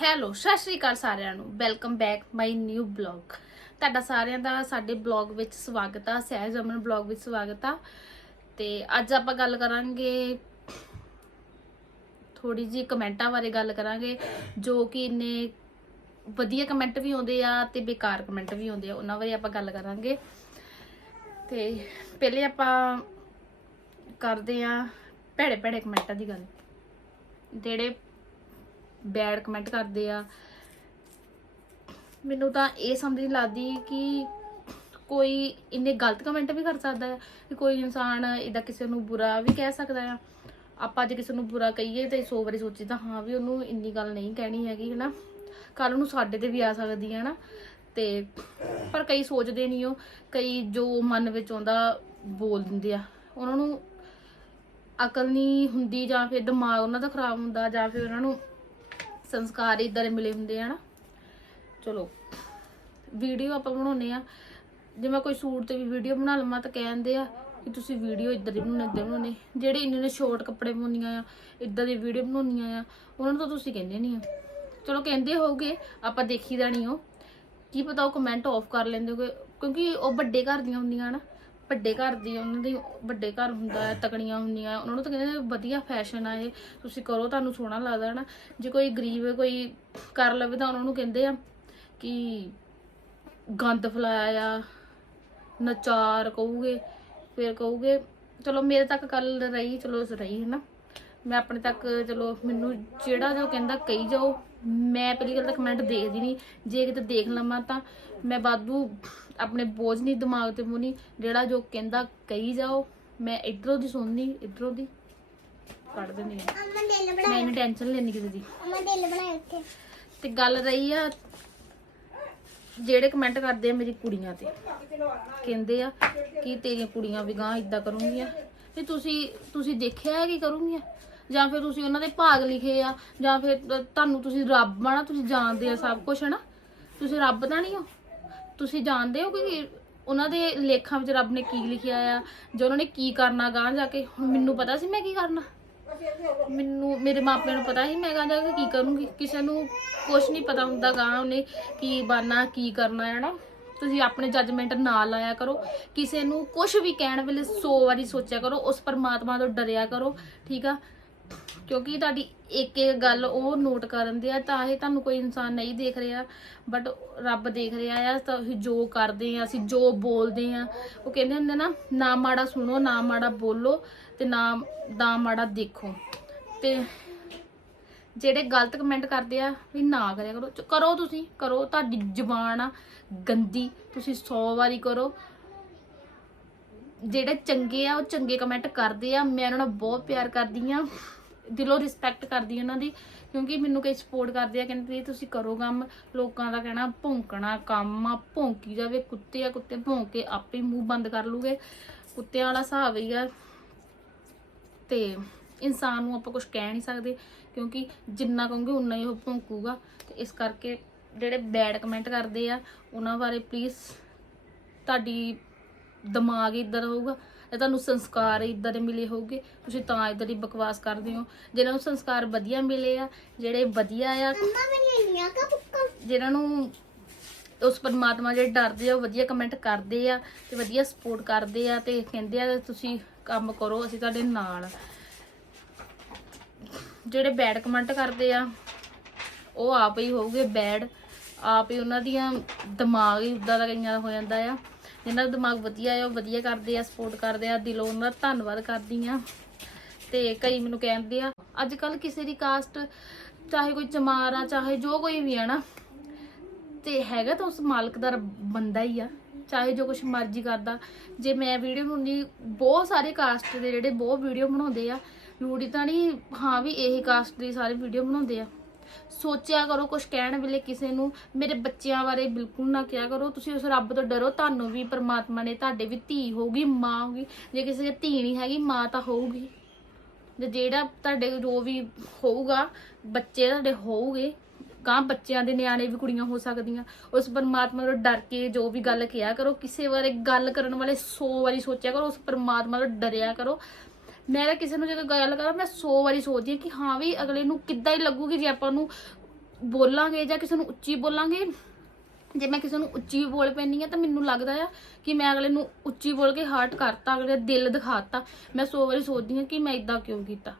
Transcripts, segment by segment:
Hello ਸਤਿ ਸ਼੍ਰੀ ਅਕਾਲ ਸਾਰਿਆਂ ਨੂੰ। Welcome back my new blog ਤੁਹਾਡਾ ਸਾਰਿਆਂ ਦਾ ਸਾਡੇ ਬਲੌਗ ਵਿੱਚ ਸਵਾਗਤ ਆ, ਸਹਿਜ ਅਮਨ ਬਲੌਗ ਵਿੱਚ ਸਵਾਗਤ ਆ। ਤੇ ਅੱਜ ਆਪਾਂ ਗੱਲ ਕਰਾਂਗੇ ਥੋੜੀ ਜੀ ਕਮੈਂਟਾਂ ਬਾਰੇ ਗੱਲ ਕਰਾਂਗੇ, ਜੋ ਕਿ ਇੰਨੇ ਵਧੀਆ ਕਮੈਂਟ ਵੀ ਆਉਂਦੇ ਆ ਤੇ ਬੇਕਾਰ ਕਮੈਂਟ ਵੀ ਆਉਂਦੇ ਆ, ਉਹਨਾਂ ਬਾਰੇ ਆਪਾਂ ਗੱਲ ਕਰਾਂਗੇ। ਤੇ ਪਹਿਲੇ ਆਪਾਂ ਕਰਦੇ ਆ ਭੈੜੇ ਭੈੜੇ ਕਮੈਂਟਾਂ ਦੀ ਗੱਲ। ਜਿਹੜੇ ਬੈਡ ਕਮੈਂਟ ਕਰਦੇ ਆ। ਮੈਨੂੰ ਤਾਂ ਇਹ ਸਮਝ ਨਹੀਂ ਲੱਗਦੀ ਕਿ ਕੋਈ ਇੰਨੇ ਗਲਤ ਕਮੈਂਟ ਵੀ ਕਰ ਸਕਦਾ ਹੈ ਕਿ ਕੋਈ ਇਨਸਾਨ ਇਹਦਾ ਕਿਸੇ ਨੂੰ ਬੁਰਾ ਵੀ ਕਹਿ ਸਕਦਾ ਆ। ਆਪਾਂ ਜੇ ਕਿਸੇ ਨੂੰ ਬੁਰਾ ਕਹੀਏ ਤੇ 100 ਵਾਰੀ ਸੋਚੀਦਾ ਹਾਂ ਵੀ ਉਹਨੂੰ ਇੰਨੀ ਗੱਲ ਨਹੀਂ ਕਹਿਣੀ ਹੈਗੀ, ਹਨਾ। ਕੱਲ ਨੂੰ ਸਾਡੇ ਤੇ ਵੀ ਆ ਸਕਦੀ ਹੈ ਨਾ ਤੇ ਪਰ ਕਈ ਸੋਚਦੇ ਨਹੀਂ ਉਹ, ਕਈ ਜੋ ਮਨ ਵਿੱਚ ਆਉਂਦਾ ਬੋਲ ਦਿੰਦੇ ਆ। ਉਹਨਾਂ ਨੂੰ ਅਕਲ ਨਹੀਂ ਹੁੰਦੀ ਜਾਂ ਫਿਰ ਦਿਮਾਗ ਉਹਨਾਂ ਦਾ ਖਰਾਬ ਹੁੰਦਾ ਜਾਂ ਫਿਰ ਉਹਨਾਂ ਨੂੰ ਸੰਸਕਾਰ ਇਦਾਂ ਦੇ ਮਿਲੇ ਹੁੰਦੇ ਆ ਨਾ। ਚਲੋ ਵੀਡੀਓ ਆਪਾਂ ਬਣਾਉਨੇ ਆ। ਜੇ ਮੈਂ ਕੋਈ ਸੂਟ ਤੇ ਵੀ ਵੀਡੀਓ ਬਣਾ ਲਵਾਂ ਤਾਂ ਕਹਿੰਦੇ ਆ ਕਿ ਤੁਸੀਂ ਵੀਡੀਓ ਇੱਧਰ ਹੀ ਬਣਾਉਣੇ ਇੱਧਰ ਬਣਾਉਣੇ ਜਿਹੜੇ ਇੰਨੇ ਨੇ ਸ਼ਾਰਟ ਕੱਪੜੇ ਪਾਉਂਦੀਆਂ ਆ ਇੱਦਾਂ ਦੀ ਵੀਡੀਓ ਬਣਾਉਂਦੀਆਂ ਆ, ਉਹਨਾਂ ਨੂੰ ਤਾਂ ਤੁਸੀਂ ਕਹਿੰਦੇ ਨਹੀਂ ਆ। ਚਲੋ ਕਹਿੰਦੇ ਹੋਗੇ ਆਪਾਂ ਦੇਖੀ ਦਾ ਨਹੀਂ ਉਹ। ਕੀ ਪਤਾ ਉਹ ਕਮੈਂਟ ਆਫ ਕਰ ਲੈਂਦੇ ਹੋਗੇ ਕਿਉਂਕਿ ਉਹ ਵੱਡੇ ਘਰ ਦੀਆਂ ਹੁੰਦੀਆਂ ਨਾ। ਵੱਡੇ ਘਰ ਦੀ, ਉਹਨਾਂ ਦੀ ਵੱਡੇ ਘਰ ਹੁੰਦਾ ਹੈ, ਤਕੜੀਆਂ ਹੁੰਦੀਆਂ ਉਹਨਾਂ ਨੂੰ ਤਾਂ ਕਹਿੰਦੇ ਵਧੀਆ ਫੈਸ਼ਨ ਆ ਇਹ, ਤੁਸੀਂ ਕਰੋ, ਤੁਹਾਨੂੰ ਸੋਹਣਾ ਲੱਗਦਾ ਨਾ। ਜੇ ਕੋਈ ਗਰੀਬ, ਕੋਈ ਕਰ ਲਵੇ ਤਾਂ ਉਹਨਾਂ ਨੂੰ ਕਹਿੰਦੇ ਆ ਕਿ ਗੰਦ ਫਲਾਇਆ ਆ ਨਚਾਰ ਕਹੂਗੇ, ਫਿਰ ਕਹੂਗੇ, ਚਲੋ ਮੇਰੇ ਤੱਕ ਗੱਲ ਰਹੀ, ਚਲੋ ਰਹੀ, ਹੈ ਨਾ। ਮੈਂ ਆਪਣੇ ਤੱਕ ਚਲੋ ਮੈਨੂੰ ਜਿਹੜਾ ਜੋ ਕਹਿੰਦਾ ਕਹੀ ਜਾਓ ਮੈਂ ਪਹਿਲੀ ਗੱਲ ਤਾਂ ਕਮੈਂਟ ਦੇਖਦੀ ਨਹੀਂ। ਜੇ ਕਿਤੇ ਦੇਖ ਲਵਾਂ ਤਾਂ ਮੈਂ ਬਾਦੂ ਆਪਣੇ ਬੋਝ ਨਹੀਂ ਦਿਮਾਗ ਤੇ ਮੂੰਹ ਨਹੀਂ ਜਿਹੜਾ ਜੋ ਕਹਿੰਦਾ ਕਹੀ ਜਾਓ ਮੈਂ ਇਧਰੋਂ ਦੀ ਸੁਣਨੀ ਇਧਰੋਂ ਦੀ ਕੱਢ ਦਿੰਦੀ ਹਾਂ। ਅਮਾ ਦਿਲ ਮੈਂ ਇਹਨੂੰ ਟੈਨਸ਼ਨ ਲੈਣੀ ਕਿਸੇ ਦੀ। ਅਮਾ ਦਿਲ ਬਣਾ ਇੱਥੇ। ਤੇ ਗੱਲ ਰਹੀ ਆ ਜਿਹੜੇ ਕਮੈਂਟ ਕਰਦੇ ਆ ਮੇਰੀ ਕੁੜੀਆਂ ਤੇ ਕਹਿੰਦੇ ਆ ਕਿ ਤੇਰੀਆਂ ਕੁੜੀਆਂ ਵੀ ਗਾਂ ਇਦਾਂ ਕਰੂੰਗੀਆਂ। ਤੇ ਤੁਸੀਂ ਤੁਸੀਂ ਦੇਖਿਆ ਹੈ ਕੀ ਕਰੂੰਗੀਆਂ? ਜਾਂ ਫਿਰ ਤੁਸੀਂ ਉਹਨਾਂ ਦੇ ਭਾਗ ਲਿਖੇ ਆ, ਜਾਂ ਫਿਰ ਤੁਹਾਨੂੰ ਤੁਸੀਂ ਰੱਬ ਆ ਨਾ, ਤੁਸੀਂ ਜਾਣਦੇ ਆ ਸਭ ਕੁਝ ਹੈ ਨਾ ਤੁਸੀਂ ਰੱਬ ਤਾਂ ਨਹੀਂ ਹੋ? ਤੁਸੀਂ ਜਾਣਦੇ ਹੋ ਕਿ ਉਹਨਾਂ ਦੇ ਲੇਖਾਂ ਵਿੱਚ ਰੱਬ ਨੇ ਕੀ ਲਿਖਿਆ ਆ, ਜਾਂ ਉਹਨਾਂ ਨੇ ਕੀ ਕਰਨਾ ਗਾਂ ਜਾ ਕੇ? ਹੁਣ ਮੈਨੂੰ ਪਤਾ ਸੀ ਮੈਂ ਕੀ ਕਰਨਾ। ਮੈਨੂੰ, ਮੇਰੇ ਮਾਪਿਆਂ ਨੂੰ ਪਤਾ ਸੀ ਮੈਂ ਗਾਂ ਜਾ ਕੇ ਕੀ ਕਰੂੰਗੀ। ਕਿਸੇ ਨੂੰ ਕੁਝ ਨਹੀਂ ਪਤਾ ਹੁੰਦਾ ਗਾਂ ਉਹਨੇ ਕੀ ਬਾਨਾ, ਕੀ ਕਰਨਾ ਹੈ ਨਾ ਤੁਸੀਂ ਆਪਣੇ ਜੱਜਮੈਂਟ ਨਾ ਲਾਇਆ ਕਰੋ। ਕਿਸੇ ਨੂੰ ਕੁਝ ਵੀ ਕਹਿਣ ਵੇਲੇ 100 ਵਾਰੀ ਸੋਚਿਆ ਕਰੋ, ਉਸ ਪਰਮਾਤਮਾ ਤੋਂ ਡਰਿਆ ਕਰੋ, ਠੀਕ ਆ? ਕਿਉਂਕਿ ਤੁਹਾਡੀ ਇੱਕ ਇੱਕ ਗੱਲ ਉਹ ਨੋਟ ਕਰਨ ਦੇ ਆ, ਤਾਂ ਇਹ ਤੁਹਾਨੂੰ ਕੋਈ ਇਨਸਾਨ ਨਹੀਂ ਦੇਖ ਰਿਹਾ ਬਟ ਰੱਬ ਦੇਖ ਰਿਹਾ ਆ, ਤਾਂ ਅਸੀਂ ਜੋ ਕਰਦੇ ਆ, ਅਸੀਂ ਜੋ ਬੋਲਦੇ ਆ, ਉਹ ਕਹਿੰਦੇ ਹੁੰਦੇ ਨਾ ਨਾ ਮਾੜਾ ਸੁਣੋ, ਨਾ ਮਾੜਾ ਬੋਲੋ ਤੇ ਨਾ ਨਾ ਮਾੜਾ ਦੇਖੋ। ਤੇ ਜਿਹੜੇ ਗਲਤ ਕਮੈਂਟ ਕਰਦੇ ਆ, ਵੀ ਨਾ ਕਰਿਆ ਕਰੋ। ਕਰੋ ਤੁਸੀਂ, ਕਰੋ, ਤੁਹਾਡੀ ਜ਼ੁਬਾਨ ਆ ਗੰਦੀ, ਤੁਸੀਂ 100 ਵਾਰੀ ਕਰੋ। ਜਿਹੜੇ ਚੰਗੇ ਆ, ਉਹ ਚੰਗੇ ਕਮੈਂਟ ਕਰਦੇ ਆ, ਮੈਂ ਉਹਨਾਂ ਨਾਲ ਬਹੁਤ ਪਿਆਰ ਕਰਦੀ ਆ। ਦਿਲੋਂ ਰਿਸਪੈਕਟ ਕਰਦੀ ਉਹਨਾਂ ਦੀ, ਕਿਉਂਕਿ ਮੈਨੂੰ ਕਈ ਸਪੋਰਟ ਕਰਦੇ ਆ, ਕਹਿੰਦੇ ਤੁਸੀਂ ਕਰੋ ਕੰਮ, ਲੋਕਾਂ ਦਾ ਕਹਿਣਾ ਭੌਂਕਣਾ ਕੰਮ ਆ, ਭੌਂਕੀ ਜਾਵੇ, ਕੁੱਤੇ ਆ, ਕੁੱਤੇ ਭੌਂਕ ਕੇ ਆਪੇ ਮੂੰਹ ਬੰਦ ਕਰ ਲੂਗੇ। ਕੁੱਤਿਆਂ ਵਾਲਾ ਹਿਸਾਬ ਹੀ ਆ। ਤੇ ਇਨਸਾਨ ਨੂੰ ਆਪਾਂ ਕੁਝ ਕਹਿ ਨਹੀਂ ਸਕਦੇ, ਕਿਉਂਕਿ ਜਿੰਨਾ ਕਹੋਗੇ ਉਨਾ ਹੀ ਉਹ ਭੌਂਕੂਗਾ। ਤੇ ਇਸ ਕਰਕੇ ਜਿਹੜੇ ਬੈਡ ਕਮੈਂਟ ਕਰਦੇ ਆ, ਉਹਨਾਂ ਬਾਰੇ ਪਲੀਜ਼ ਤੁਹਾਡੀ ਦਿਮਾਗ ਇੱਧਰ ਹੋਊਗਾ ਜਾਂ ਤੁਹਾਨੂੰ ਸੰਸਕਾਰ ਇਦਾਂ ਦੇ ਮਿਲੇ ਹੋਊਗੇ। ਤੁਸੀਂ ਤਾਂ ਇਦਾਂ ਦੀ ਬਕਵਾਸ ਕਰਦੇ ਹੋ। ਜਿਹਨਾਂ ਨੂੰ ਸੰਸਕਾਰ ਵਧੀਆ ਮਿਲੇ ਆ ਜਿਹੜੇ ਵਧੀਆ ਆ ਜਿਹਨਾਂ ਨੂੰ ਉਸ ਪਰਮਾਤਮਾ ਜਿਹੜੇ ਡਰਦੇ ਆ ਉਹ ਵਧੀਆ ਕਮੈਂਟ ਕਰਦੇ ਆ ਤੇ ਵਧੀਆ ਸਪੋਰਟ ਕਰਦੇ ਆ ਤੇ ਕਹਿੰਦੇ ਆ ਤੁਸੀਂ ਕੰਮ ਕਰੋ ਅਸੀਂ ਤੁਹਾਡੇ ਨਾਲ ਆ। ਜਿਹੜੇ ਬੈਡ ਕਮੈਂਟ ਕਰਦੇ ਆ ਉਹ ਆਪ ਹੀ ਹੋਊਗੇ ਬੈਡ ਆਪ ਹੀ ਉਹਨਾਂ ਦੀਆਂ ਦਿਮਾਗ ਹੀ ਉਦਾਂ ਦਾ ਕਈਆਂ ਦਾ ਹੋ ਜਾਂਦਾ ਆ। ਜਿਹਨਾਂ ਦਾ ਦਿਮਾਗ ਵਧੀਆ ਆ, ਉਹ ਵਧੀਆ ਕਰਦੇ ਆ ਸਪੋਰਟ ਕਰਦੇ ਆ, ਦਿਲੋਂ ਉਹਨਾਂ ਦਾ ਧੰਨਵਾਦ ਕਰਦੀ ਆ। ਤੇ ਕਈ ਮੈਨੂੰ ਕਹਿੰਦੇ ਆ ਅੱਜ ਕੱਲ ਕਿਸੇ ਦੀ ਕਾਸਟ ਚਾਹੇ ਕੋਈ ਚਮਾਰ ਆ, ਚਾਹੇ ਜੋ ਕੋਈ ਵੀ ਆ ਨਾ, ਤੇ ਹੈਗਾ ਤਾਂ ਉਸ ਮਾਲਕ ਦਾ ਬੰਦਾ ਹੀ ਆ। ਚਾਹੇ ਜੋ ਕੁਛ ਮਰਜ਼ੀ ਕਰਦਾ। ਜੇ ਮੈਂ ਵੀਡੀਓ ਬਣਾਉਂਦੀ, ਬਹੁਤ ਸਾਰੇ ਕਾਸਟ ਦੇ ਜਿਹੜੇ ਬਹੁਤ ਵੀਡੀਓ ਬਣਾਉਂਦੇ ਆ ਜ਼ਰੂਰੀ ਤਾਂ ਨਹੀਂ, ਹਾਂ ਵੀ ਇਹੀ ਕਾਸਟ ਦੀ ਸਾਰੇ ਵੀਡੀਓ ਬਣਾਉਂਦੇ ਆ। ਸੋਚਿਆ ਕਰੋ ਕੁਝ ਕਹਿਣ ਵੇਲੇ ਕਿਸੇ ਨੂੰ, ਮੇਰੇ ਬੱਚਿਆਂ ਬਾਰੇ ਬਿਲਕੁਲ ਨਾ ਕਿਹਾ ਕਰੋ। ਤੁਸੀਂ ਉਸ ਰੱਬ ਤੋਂ ਡਰੋ, ਤੁਹਾਨੂੰ ਵੀ ਪ੍ਰਮਾਤਮਾ ਨੇ, ਤੁਹਾਡੇ ਵੀ ਧੀ ਹੋਊਗੀ, ਮਾਂ ਹੋਊਗੀ। ਜੇ ਕਿਸੇ ਦੀ ਧੀ ਨਹੀਂ ਹੈਗੀ, ਮਾਂ ਤਾਂ ਹੋਊਗੀ। ਤੇ ਜਿਹੜਾ ਤੁਹਾਡੇ ਜੋ ਵੀ ਹੋਊਗਾ, ਬੱਚੇ ਤੁਹਾਡੇ ਹੋਊਗੇ ਕਾਂ ਬੱਚਿਆਂ ਦੇ ਨਿਆਣੇ ਵੀ ਕੁੜੀਆਂ ਹੋ ਸਕਦੀਆਂ। ਉਸ ਪਰਮਾਤਮਾ ਤੋਂ ਡਰ ਕੇ ਜੋ ਵੀ ਗੱਲ ਕਿਹਾ ਕਰੋ, ਕਿਸੇ ਬਾਰੇ ਗੱਲ ਕਰਨ ਵਾਲੇ 100 ਵਾਰੀ ਸੋਚਿਆ ਕਰੋ, ਉਸ ਪਰਮਾਤਮਾ ਤੋਂ ਡਰਿਆ ਕਰੋ। ਮੈਂ ਤਾਂ ਕਿਸੇ ਨੂੰ ਜਦੋਂ ਗੱਲ ਕਰਾਂ, ਮੈਂ 100 ਵਾਰੀ ਸੋਚਦੀ ਹਾਂ ਕਿ ਹਾਂ ਵੀ ਅਗਲੇ ਨੂੰ ਕਿੱਦਾਂ ਹੀ ਲੱਗੂਗੀ ਜੇ ਆਪਾਂ ਨੂੰ ਬੋਲਾਂਗੇ ਜਾਂ ਕਿਸੇ ਨੂੰ ਉੱਚੀ ਬੋਲਾਂਗੇ। ਜੇ ਮੈਂ ਕਿਸੇ ਨੂੰ ਉੱਚੀ ਬੋਲ ਪੈਂਦੀ ਆ ਤਾਂ ਮੈਨੂੰ ਲੱਗਦਾ ਆ ਕਿ ਮੈਂ ਅਗਲੇ ਨੂੰ ਉੱਚੀ ਬੋਲ ਕੇ ਹਾਰਟ ਕਰਤਾ, ਅਗਲੇ ਦਾ ਦਿਲ ਦਿਖਾਤਾ। ਮੈਂ ਸੋ ਵਾਰੀ ਸੋਚਦੀ ਹਾਂ ਕਿ ਮੈਂ ਇਦਾਂ ਕਿਉਂ ਕੀਤਾ?